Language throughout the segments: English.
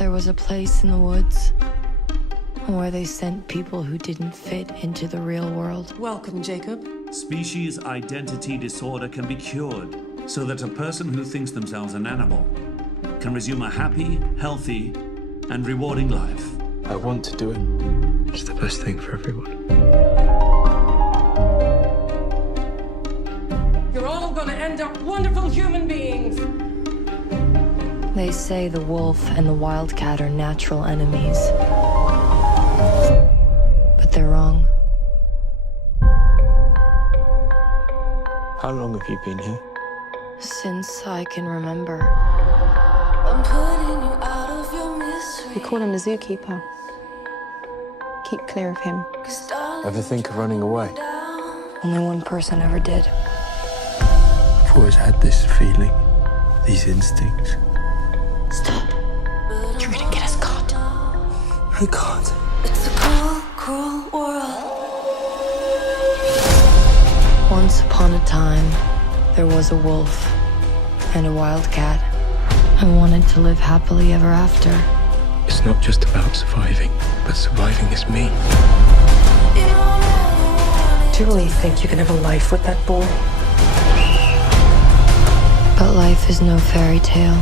there was a place in the woods where they sent people who didn't fit into the real world. Welcome, Jacob. Species identity disorder can be cured so that a person who thinks themselves an animal can resume a happy, healthy, and rewarding life. I want to do it. It's the best thing for everyone. You're all gonna end up wonderful human beings. They say the wolf and the wildcat are natural enemies. But they're wrong. How long have you been here? Since I can remember. I'm putting you out of your misery. We call him the zookeeper. Keep clear of him. Ever think of running away? Only one person ever did. I've always had this feeling, these instincts. Stop. You're gonna get us caught. I can't. It's a cruel, cruel world. Once upon a time, there was a wolf and a wildcat. I wanted to live happily ever after. It's not just about surviving, but surviving is me. Do you really think you can have a life with that boy? But life is no fairy tale.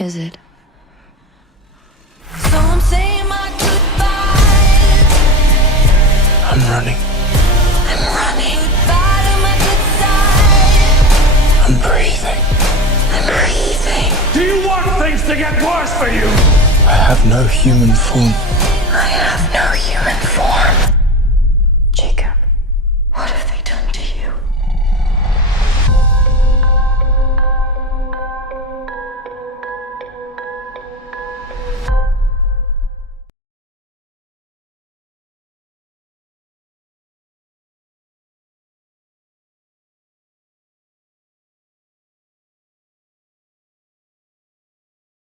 Is it? So I'm saying my goodbyes. I'm running. I'm running. Goodbye to my good side. I'm breathing. I'm breathing. Do you want things to get worse for you? I have no human form. I have no human